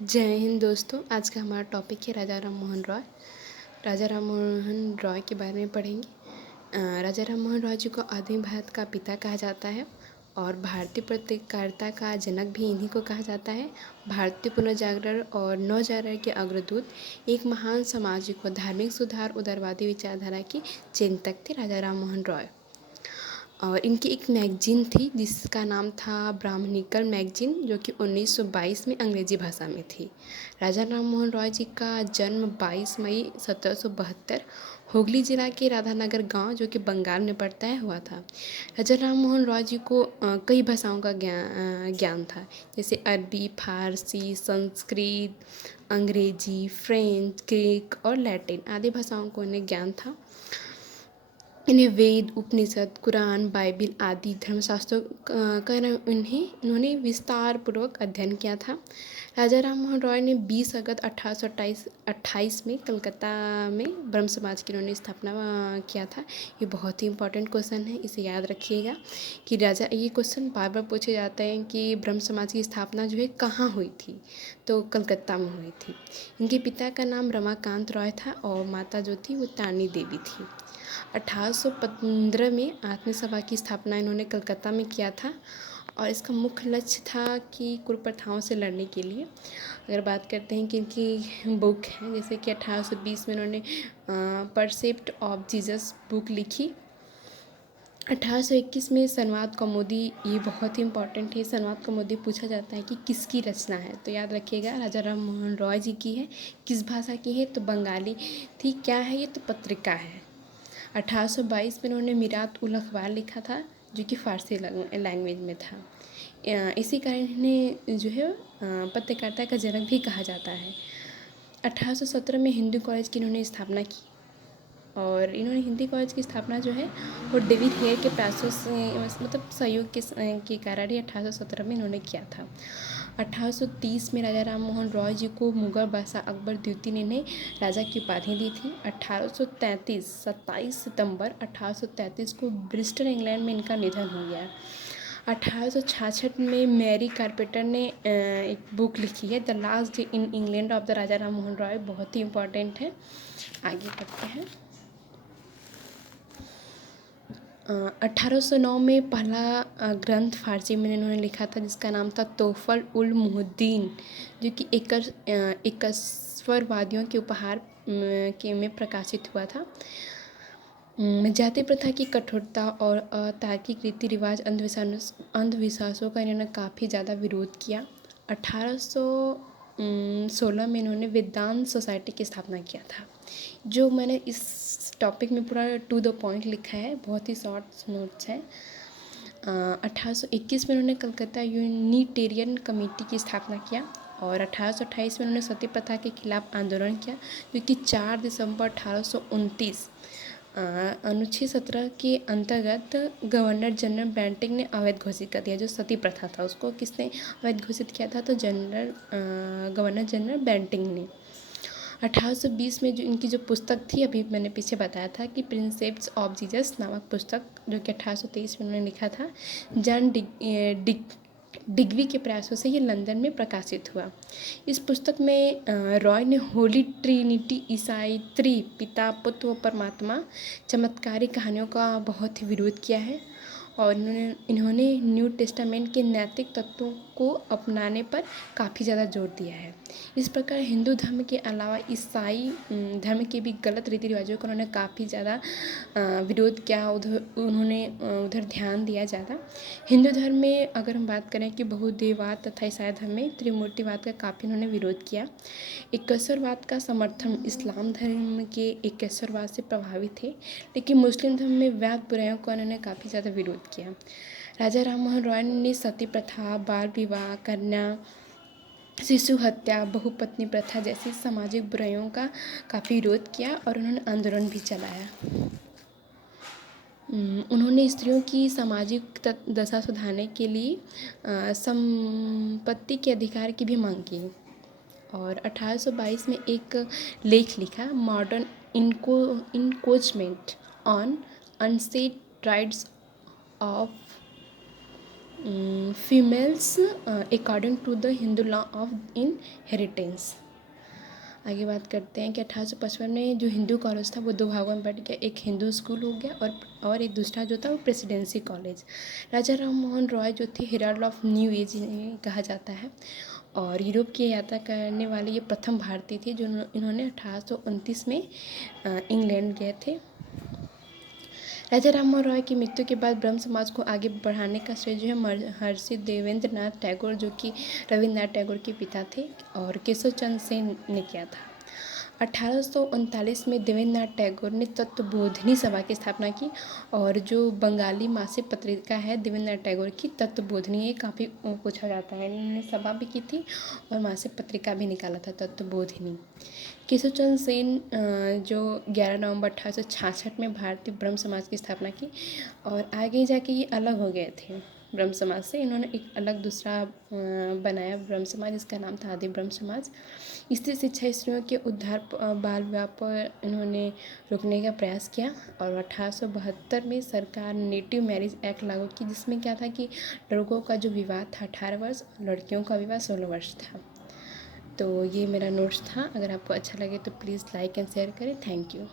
जय हिंद दोस्तों। आज का हमारा टॉपिक है राजा राम मोहन रॉय। राजा राम मोहन रॉय के बारे में पढ़ेंगे। राजा राम मोहन रॉय जी को आधुनिक भारत का पिता कहा जाता है और भारतीय पत्रकारिता का जनक भी इन्हीं को कहा जाता है। भारतीय पुनर्जागरण और नवजागरण के अग्रदूत, एक महान सामाजिक व धार्मिक सुधार उदारवादी विचारधारा के चिंतक थे राजा राम मोहन रॉय। और इनकी एक मैगजीन थी जिसका नाम था ब्राह्मणिकल मैगजीन, जो कि 1922 में अंग्रेजी भाषा में थी। राजा राम मोहन रॉय जी का जन्म 22 मई 1772 हुगली जिला के राधानगर गांव, जो कि बंगाल में पड़ता है, हुआ था। राजा राम मोहन रॉय जी को कई भाषाओं का ज्ञान था, जैसे अरबी, फारसी, संस्कृत, अंग्रेजी, फ्रेंच, ग्रीक और लैटिन आदि भाषाओं को उन्हें ज्ञान था। इन्हें वेद, उपनिषद, कुरान, बाइबिल आदि धर्मशास्त्रों का इन्होंने विस्तार पूर्वक अध्ययन किया था। राजा राम मोहन रॉय ने 20 अगस्त 1828 में कलकत्ता में ब्रह्म समाज की इन्होंने स्थापना किया था। ये बहुत ही इंपॉर्टेंट क्वेश्चन है, इसे याद रखिएगा कि ये क्वेश्चन बार बार पूछे जाते हैं कि ब्रह्म समाज की स्थापना जो है कहाँ हुई थी, तो कलकत्ता में हुई थी। इनके पिता का नाम रमाकांत रॉय था और माता जो थी वो तानी देवी थी। 1815 में आत्मीय सभा की स्थापना इन्होंने कलकत्ता में किया था और इसका मुख्य लक्ष्य था कि कुप्रथाओं से लड़ने के लिए। अगर बात करते हैं कि इनकी बुक है, जैसे कि 1820 में इन्होंने परसेप्ट ऑफ जीसस बुक लिखी। 1821 में संवाद कौमुदी, ये बहुत ही इंपॉर्टेंट है। संवाद कौमुदी पूछा जाता है कि किसकी रचना है, तो याद रखिएगा राजा राम मोहन रॉय जी की है। किस भाषा की है, तो बंगाली थी। क्या है ये, तो पत्रिका है। 1822 में इन्होंने मीरात उल अखबार लिखा था, जो कि फ़ारसी लैंग्वेज में था। इसी कारण इन्हें जो है पत्रकारिता का जनक भी कहा जाता है। 1817 में हिंदू कॉलेज की इन्होंने स्थापना की और इन्होंने हिंदी कॉलेज की स्थापना जो है वो डेविड हेयर के प्रयासों से, मतलब सहयोग के कारण ही 1817 में इन्होंने किया था। 1830 में राजा राम मोहन रॉय जी को मुगल बादशाह अकबर द्वितीय ने इन्हें राजा की उपाधि दी थी। 1833 27 सितंबर 1833 को ब्रिस्टल इंग्लैंड में इनका निधन हो गया। 1866 में मैरी कारपेंटर ने एक बुक लिखी है, the last day in England of the Raja Ram Mohan Roy, बहुत ही इंपॉर्टेंट है। आगे बढ़ते हैं। 1809 में पहला ग्रंथ फारसी में इन्होंने लिखा था, जिसका नाम था तोहफल उल मुहद्दीन, जो कि एकस्वरवादियों के उपहार में प्रकाशित हुआ था। जाति प्रथा की कठोरता और अतार्किक रीति रिवाज अंधविश्वासों का इन्होंने काफ़ी ज़्यादा विरोध किया। 1816 में इन्होंने वेदांत सोसाइटी की स्थापना किया था। जो मैंने इस टॉपिक में पूरा टू द पॉइंट लिखा है, बहुत ही शॉर्ट नोट्स हैं। 1821 में उन्होंने कलकत्ता यूनिटेरियन कमेटी की स्थापना किया और 1828 में उन्होंने सती प्रथा के खिलाफ आंदोलन किया, जो कि 4 दिसंबर 1829 अनुच्छेद 17 के अंतर्गत गवर्नर जनरल बेंटिंक ने अवैध घोषित कर दिया। जो सती प्रथा था उसको किसने अवैध घोषित किया था, तो गवर्नर जनरल बेंटिंक ने। 1820 में जो इनकी जो पुस्तक थी, अभी मैंने पीछे बताया था कि प्रिंसेप्स ऑफ जीसस नामक पुस्तक, जो कि 1823 में उन्होंने लिखा था, जॉन डिग्वी के प्रयासों से ये लंदन में प्रकाशित हुआ। इस पुस्तक में रॉय ने होली ट्रिनिटी, ईसाई पिता, पुत्र व परमात्मा चमत्कारिक कहानियों का बहुत ही विरोध किया है और इन्होंने न्यू टेस्टामेंट के नैतिक तत्वों को अपनाने पर काफ़ी ज़्यादा जोर दिया है। इस प्रकार हिंदू धर्म के अलावा ईसाई धर्म के भी गलत रीति रिवाजों का उन्होंने काफ़ी ज़्यादा विरोध किया। उधर ध्यान दिया ज़्यादा। हिंदू धर्म में अगर हम बात करें कि बहुदेववाद तथा ईसाई धर्म में त्रिमूर्तिवाद का काफ़ी उन्होंने विरोध किया। एकेश्वरवाद का समर्थन, इस्लाम धर्म के एकेश्वरवाद से प्रभावित थे, लेकिन मुस्लिम धर्म में वैध बुराइयों का उन्होंने काफ़ी ज़्यादा विरोध किया। राजा राम मोहन रॉय ने सती प्रथा, बाल विवाह, कन्या शिशु हत्या, बहुपत्नी प्रथा जैसी सामाजिक बुराइयों का काफ़ी विरोध किया और उन्होंने आंदोलन भी चलाया। उन्होंने स्त्रियों की सामाजिक दशा सुधारने के लिए संपत्ति के अधिकार की भी मांग की और 1822 में एक लेख लिखा, modern encroachment on unsaid rights of females according to the Hindu law of inheritance. आगे बात करते हैं कि 1855 में जो हिंदू कॉलेज था वो दो भागों में बट गया, एक हिंदू स्कूल हो गया और एक दूसरा जो था वो प्रेसिडेंसी कॉलेज। राजा राम मोहन रॉय जो थे हेराल्ड ऑफ न्यू एज कहा जाता है और यूरोप की यात्रा करने वाले ये प्रथम भारतीय थे जो इन्होंने 1829 में इंग्लैंड गए थे। राजा राम मोहन रॉय की मृत्यु के बाद ब्रह्म समाज को आगे बढ़ाने का श्रेय जो है महर्षि देवेंद्र नाथ टैगोर जो कि रविन्द्रनाथ टैगोर के पिता थे और केशव चंद्र सेन ने किया था। 1839 में देवेंद्रनाथ टैगोर ने तत्वबोधिनी सभा की स्थापना की और जो बंगाली मासिक पत्रिका है देवेंद्रनाथ टैगोर की तत्वबोधिनी, ये काफ़ी पूछा जाता है। इन्होंने सभा भी की थी और मासिक पत्रिका भी निकाला था तत्वबोधिनी। केशव चंद्र सेन जो 11 नवंबर 1866 में भारतीय ब्रह्म समाज की स्थापना की और आगे जाके ये अलग हो गए थे ब्रह्म समाज से। इन्होंने एक अलग दूसरा बनाया ब्रह्म समाज, इसका नाम था आदि ब्रह्म समाज। स्त्री शिक्षा, स्त्रियों के उद्धार, बाल विवाह पर इन्होंने रोकने का प्रयास किया और 1872 में सरकार ने नेटिव मैरिज एक्ट लागू की जिसमें क्या था कि लड़कों का जो विवाह था 18 वर्ष और लड़कियों का विवाह 16 वर्ष था। तो ये मेरा नोट्स था। अगर आपको अच्छा लगे तो प्लीज़ लाइक एंड शेयर करें। Thank you.